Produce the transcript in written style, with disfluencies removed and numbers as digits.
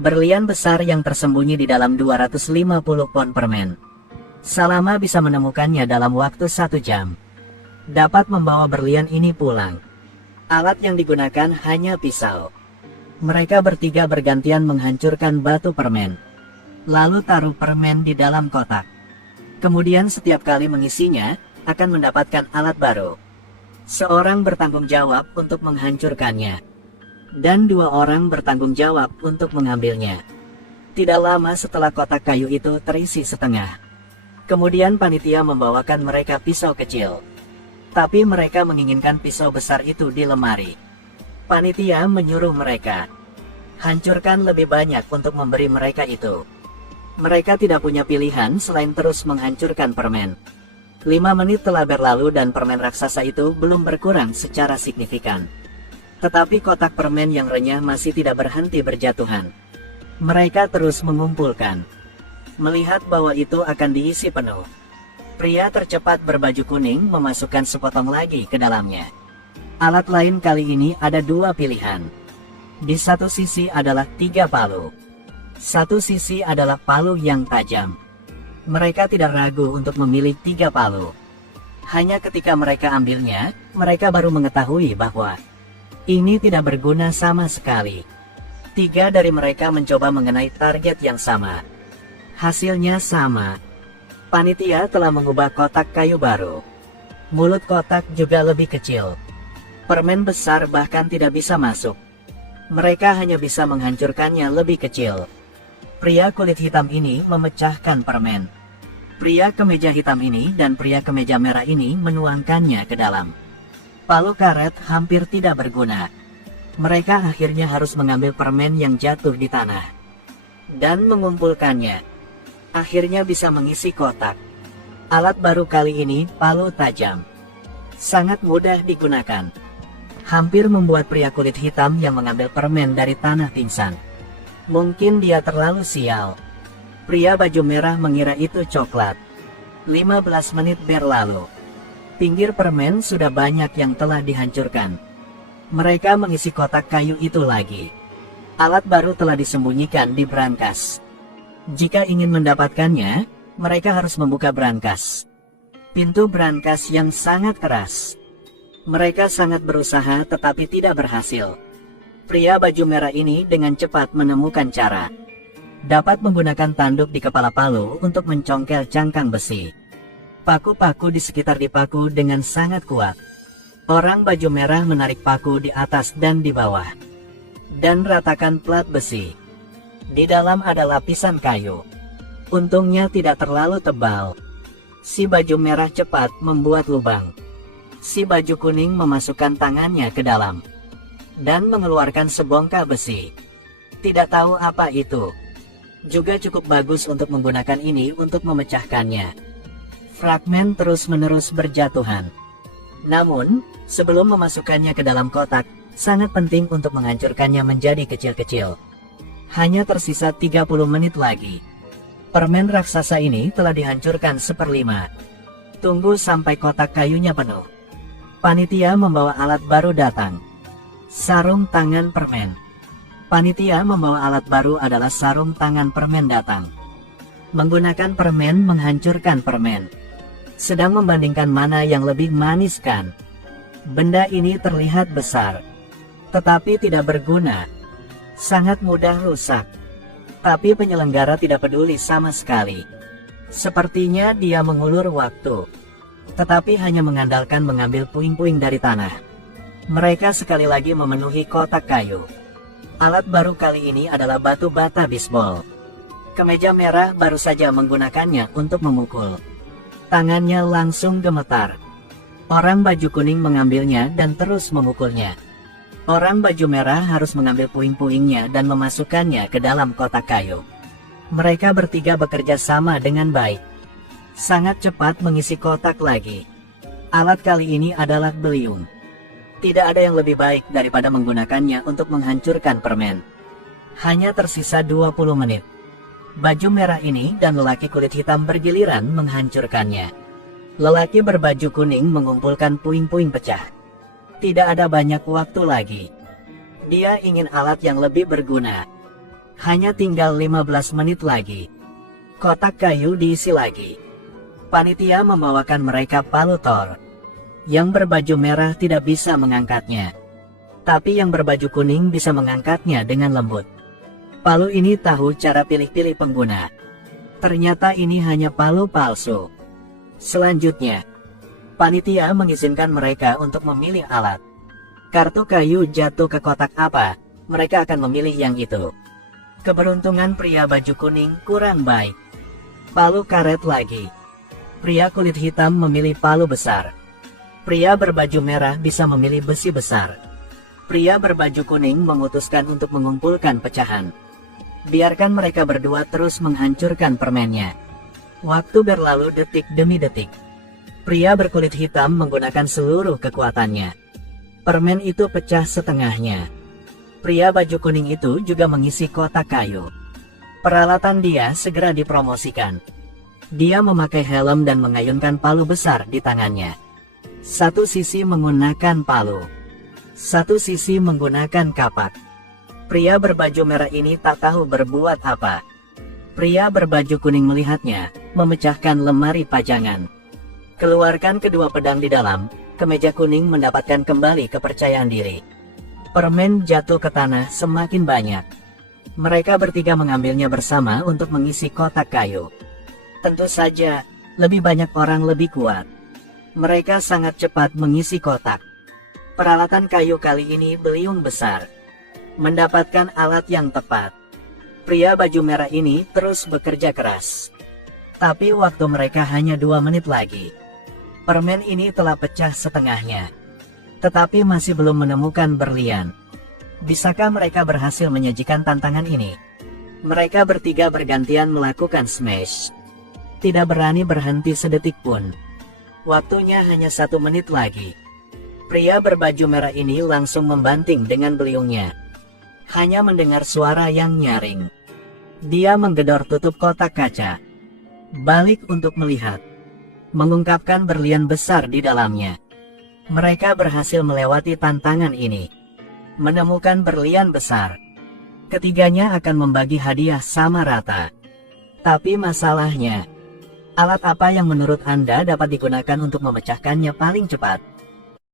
Berlian besar yang tersembunyi di dalam 250 pon permen. Salama bisa menemukannya dalam waktu 1 jam. Dapat membawa berlian ini pulang. Alat yang digunakan hanya pisau. Mereka bertiga bergantian menghancurkan batu permen. Lalu taruh permen di dalam kotak. Kemudian setiap kali mengisinya, akan mendapatkan alat baru. Seorang bertanggung jawab untuk menghancurkannya. Dan 2 orang bertanggung jawab untuk mengambilnya. Tidak lama setelah kotak kayu itu terisi setengah. Kemudian panitia membawakan mereka pisau kecil. Tapi mereka menginginkan pisau besar itu di lemari. Panitia menyuruh mereka, hancurkan lebih banyak untuk memberi mereka itu. Mereka tidak punya pilihan selain terus menghancurkan permen. 5 menit telah berlalu dan permen raksasa itu belum berkurang secara signifikan. Tetapi kotak permen yang renyah masih tidak berhenti berjatuhan. Mereka terus mengumpulkan. Melihat bahwa itu akan diisi penuh, pria tercepat berbaju kuning memasukkan sepotong lagi ke dalamnya. Alat lain kali ini ada 2 pilihan. Di satu sisi adalah 3 palu. Satu sisi adalah palu yang tajam. Mereka tidak ragu untuk memilih 3 palu. Hanya ketika mereka ambilnya, mereka baru mengetahui bahwa ini tidak berguna sama sekali. 3 dari mereka mencoba mengenai target yang sama. Hasilnya sama. Panitia telah mengubah kotak kayu baru. Mulut kotak juga lebih kecil. Permen besar bahkan tidak bisa masuk. Mereka hanya bisa menghancurkannya lebih kecil. Pria kulit hitam ini memecahkan permen. Pria kemeja hitam ini dan pria kemeja merah ini menuangkannya ke dalam. Palu karet hampir tidak berguna. Mereka akhirnya harus mengambil permen yang jatuh di tanah dan mengumpulkannya. Akhirnya bisa mengisi kotak. Alat baru kali ini palu tajam. Sangat mudah digunakan. Hampir membuat pria kulit hitam yang mengambil permen dari tanah pingsan. Mungkin dia terlalu sial. Pria baju merah mengira itu coklat. 15 menit berlalu. Pinggir permen sudah banyak yang telah dihancurkan. Mereka mengisi kotak kayu itu lagi. Alat baru telah disembunyikan di brankas. Jika ingin mendapatkannya, mereka harus membuka brankas. Pintu brankas yang sangat keras. Mereka sangat berusaha tetapi tidak berhasil. Pria baju merah ini dengan cepat menemukan cara. Dapat menggunakan tanduk di kepala palu untuk mencongkel cangkang besi. Paku-paku di sekitar dipaku dengan sangat kuat. Orang baju merah menarik paku di atas dan di bawah. Dan ratakan plat besi. Di dalam ada lapisan kayu. Untungnya tidak terlalu tebal. Si baju merah cepat membuat lubang. Si baju kuning memasukkan tangannya ke dalam. Dan mengeluarkan sebongkah besi. Tidak tahu apa itu. Juga cukup bagus untuk menggunakan ini untuk memecahkannya. Fragmen terus-menerus berjatuhan. Namun, sebelum memasukkannya ke dalam kotak, sangat penting untuk menghancurkannya menjadi kecil-kecil. Hanya tersisa 30 menit lagi. Permen raksasa ini telah dihancurkan 1/5. Tunggu sampai kotak kayunya penuh. Panitia membawa alat baru datang. Sarung tangan permen. Panitia membawa alat baru adalah sarung tangan permen datang. Menggunakan permen menghancurkan permen. Sedang membandingkan mana yang lebih manis kan? Benda ini terlihat besar, tetapi tidak berguna. Sangat mudah rusak. Tapi penyelenggara tidak peduli sama sekali. Sepertinya dia mengulur waktu, tetapi hanya mengandalkan mengambil puing-puing dari tanah. Mereka sekali lagi memenuhi kotak kayu. Alat baru kali ini adalah batu bata bisbol. Kemeja merah baru saja menggunakannya untuk memukul. Tangannya langsung gemetar. Orang baju kuning mengambilnya dan terus memukulnya. Orang baju merah harus mengambil puing-puingnya dan memasukkannya ke dalam kotak kayu. Mereka bertiga bekerja sama dengan baik. Sangat cepat mengisi kotak lagi. Alat kali ini adalah beliung. Tidak ada yang lebih baik daripada menggunakannya untuk menghancurkan permen. Hanya tersisa 20 menit. Baju merah ini dan lelaki kulit hitam bergiliran menghancurkannya. Lelaki berbaju kuning mengumpulkan puing-puing pecah. Tidak ada banyak waktu lagi. Dia ingin alat yang lebih berguna. Hanya tinggal 15 menit lagi. Kotak kayu diisi lagi. Panitia membawakan mereka palu Thor. Yang berbaju merah tidak bisa mengangkatnya. Tapi yang berbaju kuning bisa mengangkatnya dengan lembut. Palu ini tahu cara pilih-pilih pengguna. Ternyata ini hanya palu palsu. Selanjutnya, panitia mengizinkan mereka untuk memilih alat. Kartu kayu jatuh ke kotak apa, mereka akan memilih yang itu. Keberuntungan pria baju kuning kurang baik. Palu karet lagi. Pria kulit hitam memilih palu besar. Pria berbaju merah bisa memilih besi besar. Pria berbaju kuning memutuskan untuk mengumpulkan pecahan. Biarkan mereka berdua terus menghancurkan permennya. Waktu berlalu detik demi detik. Pria berkulit hitam menggunakan seluruh kekuatannya. Permen itu pecah setengahnya. Pria baju kuning itu juga mengisi kotak kayu. Peralatan dia segera dipromosikan. Dia memakai helm dan mengayunkan palu besar di tangannya. Satu sisi menggunakan palu. Satu sisi menggunakan kapak. Pria berbaju merah ini tak tahu berbuat apa. Pria berbaju kuning melihatnya, memecahkan lemari pajangan. Keluarkan kedua pedang di dalam, kemeja kuning mendapatkan kembali kepercayaan diri. Permen jatuh ke tanah semakin banyak. Mereka bertiga mengambilnya bersama untuk mengisi kotak kayu. Tentu saja, lebih banyak orang lebih kuat. Mereka sangat cepat mengisi kotak. Peralatan kayu kali ini beliung besar. Mendapatkan alat yang tepat. Pria baju merah ini terus bekerja keras. Tapi waktu mereka hanya 2 menit lagi. Permen ini telah pecah setengahnya. Tetapi masih belum menemukan berlian. Bisakah mereka berhasil menyajikan tantangan ini? Mereka bertiga bergantian melakukan smash. Tidak berani berhenti sedetik pun. Waktunya hanya 1 menit lagi. Pria berbaju merah ini langsung membanting dengan beliungnya. Hanya mendengar suara yang nyaring. Dia menggedor tutup kotak kaca. Balik untuk melihat. Mengungkapkan berlian besar di dalamnya. Mereka berhasil melewati tantangan ini. Menemukan berlian besar. Ketiganya akan membagi hadiah sama rata. Tapi masalahnya, alat apa yang menurut Anda dapat digunakan untuk memecahkannya paling cepat?